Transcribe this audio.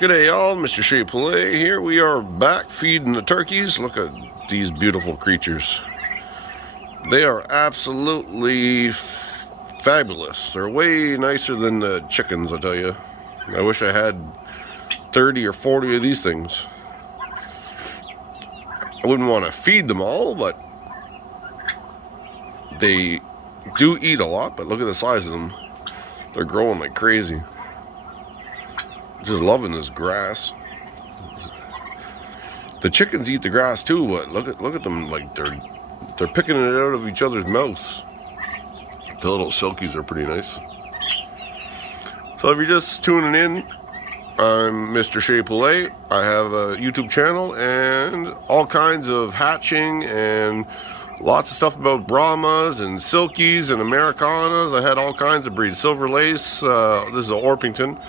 G'day y'all, Mr. Chez Poulet here. We are back feeding the turkeys. Look at these beautiful creatures. They are absolutely fabulous. They're way nicer than the chickens, I tell you. I wish I had 30 or 40 of these things. I wouldn't want to feed them all, but they do eat a lot. But look at the size of them. They're growing like crazy. Just loving this grass. The chickens eat the grass too, but look at them, like they're picking it out of each other's mouths. The little silkies are pretty nice. So if you're just tuning in, I'm Mr. Chez Poulet. I have a YouTube channel and all kinds of hatching and lots of stuff about Brahmas and Silkies and Americanas. I had all kinds of breeds. Silver Lace, this is a Orpington.